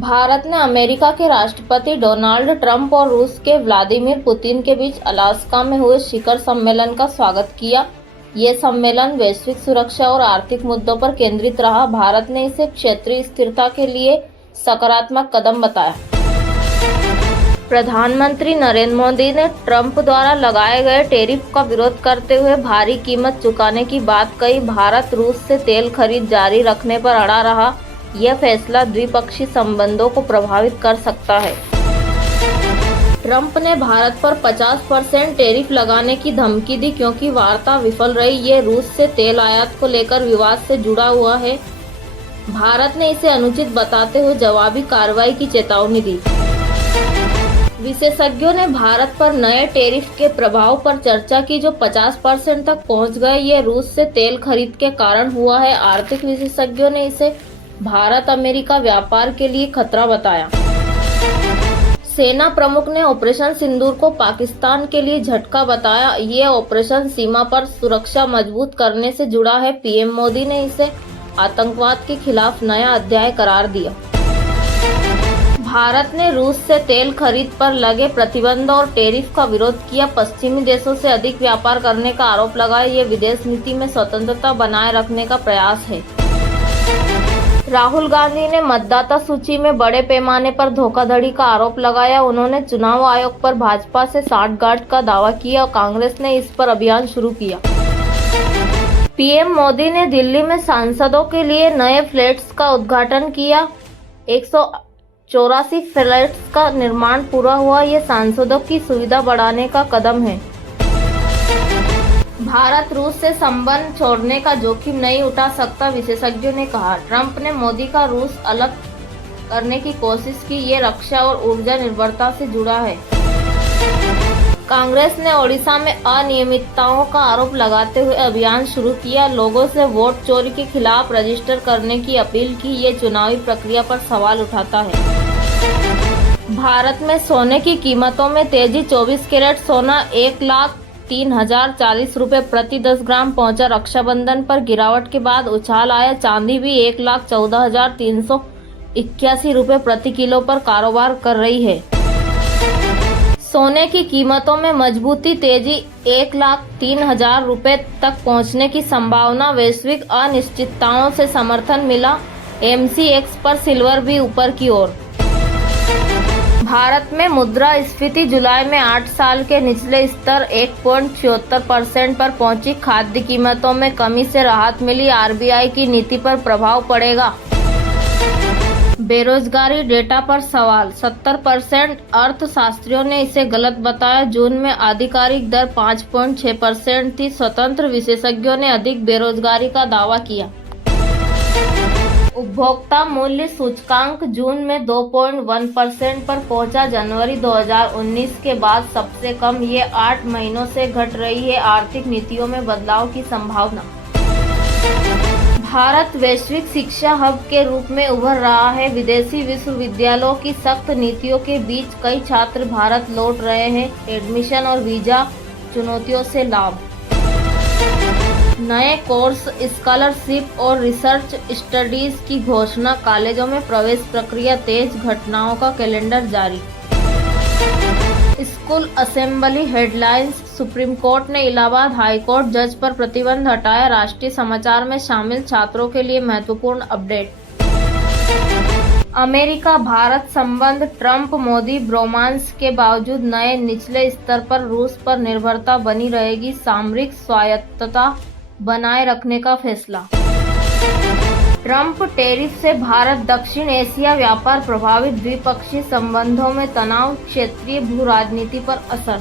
भारत ने अमेरिका के राष्ट्रपति डोनाल्ड ट्रंप और रूस के व्लादिमीर पुतिन के बीच अलास्का में हुए शिखर सम्मेलन का स्वागत किया। ये सम्मेलन वैश्विक सुरक्षा और आर्थिक मुद्दों पर केंद्रित रहा। भारत ने इसे क्षेत्रीय स्थिरता के लिए सकारात्मक कदम बताया। प्रधानमंत्री नरेंद्र मोदी ने ट्रंप द्वारा लगाए गए टैरिफ का विरोध करते हुए भारी कीमत चुकाने की बात कही। भारत रूस से तेल खरीद जारी रखने पर अड़ा रहा। यह फैसला द्विपक्षीय संबंधों को प्रभावित कर सकता है। ट्रंप ने भारत पर 50% टैरिफ लगाने की धमकी दी क्योंकि वार्ता विफल रही। ये रूस से तेल आयात को लेकर विवाद से जुड़ा हुआ है। भारत ने इसे अनुचित बताते हुए जवाबी कार्रवाई की चेतावनी दी। विशेषज्ञों ने भारत पर नए टैरिफ के प्रभाव पर चर्चा की जो 50% तक पहुंच गए। ये रूस से तेल खरीद के कारण हुआ है। आर्थिक विशेषज्ञों ने इसे भारत अमेरिका व्यापार के लिए खतरा बताया। सेना प्रमुख ने ऑपरेशन सिंदूर को पाकिस्तान के लिए झटका बताया। ये ऑपरेशन सीमा पर सुरक्षा मजबूत करने से जुड़ा है। पीएम मोदी ने इसे आतंकवाद के खिलाफ नया अध्याय करार दिया। भारत ने रूस से तेल खरीद पर लगे प्रतिबंध और टैरिफ का विरोध किया। पश्चिमी देशों से अधिक व्यापार करने का आरोप लगाया। ये विदेश नीति में स्वतंत्रता बनाए रखने का प्रयास है। राहुल गांधी ने मतदाता सूची में बड़े पैमाने पर धोखाधड़ी का आरोप लगाया। उन्होंने चुनाव आयोग पर भाजपा से सांठगांठ का दावा किया और कांग्रेस ने इस पर अभियान शुरू किया। पीएम मोदी ने दिल्ली में सांसदों के लिए नए फ्लैट्स का उद्घाटन किया। 184 फ्लैट्स का निर्माण पूरा हुआ। ये सांसदों की सुविधा बढ़ाने का कदम है। भारत रूस से संबंध छोड़ने का जोखिम नहीं उठा सकता, विशेषज्ञों ने कहा। ट्रंप ने मोदी का रूस अलग करने की कोशिश की। ये रक्षा और ऊर्जा निर्भरता से जुड़ा है। कांग्रेस ने ओडिशा में अनियमितताओं का आरोप लगाते हुए अभियान शुरू किया। लोगों से वोट चोरी के खिलाफ रजिस्टर करने की अपील की। ये चुनावी प्रक्रिया पर सवाल उठाता है। भारत में सोने की कीमतों में तेजी। 24 कैरेट सोना 1,03,040 रुपये प्रति 10 ग्राम पहुंचा। रक्षाबंधन पर गिरावट के बाद उछाल आया। चांदी भी 1,14,381 रुपये प्रति किलो पर कारोबार कर रही है। सोने की कीमतों में मजबूती। तेजी 1,03,000 रुपये तक पहुंचने की संभावना। वैश्विक अनिश्चितताओं से समर्थन मिला। MCX पर सिल्वर भी ऊपर की ओर। भारत में मुद्रास्फीति जुलाई में 8 साल के निचले स्तर 1.76% पर पहुंची। खाद्य कीमतों में कमी से राहत मिली। RBI की नीति पर प्रभाव पड़ेगा। बेरोजगारी डेटा पर सवाल। 70% अर्थशास्त्रियों ने इसे गलत बताया। जून में आधिकारिक दर 5.6% थी। स्वतंत्र विशेषज्ञों ने अधिक बेरोजगारी का दावा किया। उपभोक्ता मूल्य सूचकांक जून में 2.1% पर पहुंचा। जनवरी 2019 के बाद सबसे कम। ये 8 महीनों से घट रही है। आर्थिक नीतियों में बदलाव की संभावना। भारत वैश्विक शिक्षा हब के रूप में उभर रहा है। विदेशी विश्वविद्यालयों की सख्त नीतियों के बीच कई छात्र भारत लौट रहे हैं। एडमिशन और वीजा चुनौतियों से लाभ। नए कोर्स, स्कॉलरशिप और रिसर्च स्टडीज की घोषणा। कॉलेजों में प्रवेश प्रक्रिया तेज। घटनाओं का कैलेंडर जारी। School assembly headlines. Supreme court ने इलाहाबाद हाई कोर्ट जज पर प्रतिबंध हटाया। राष्ट्रीय समाचार में शामिल छात्रों के लिए महत्वपूर्ण अपडेट। अमेरिका भारत संबंध। ट्रंप मोदी ब्रोमांस के बावजूद नए निचले स्तर पर रूस पर निर्भरता बनी रहेगी। सामरिक स्वायत्तता बनाए रखने का फैसला। ट्रंप टैरिफ से भारत दक्षिण एशिया व्यापार प्रभावित। द्विपक्षीय संबंधों में तनाव। क्षेत्रीय भू राजनीति पर असर।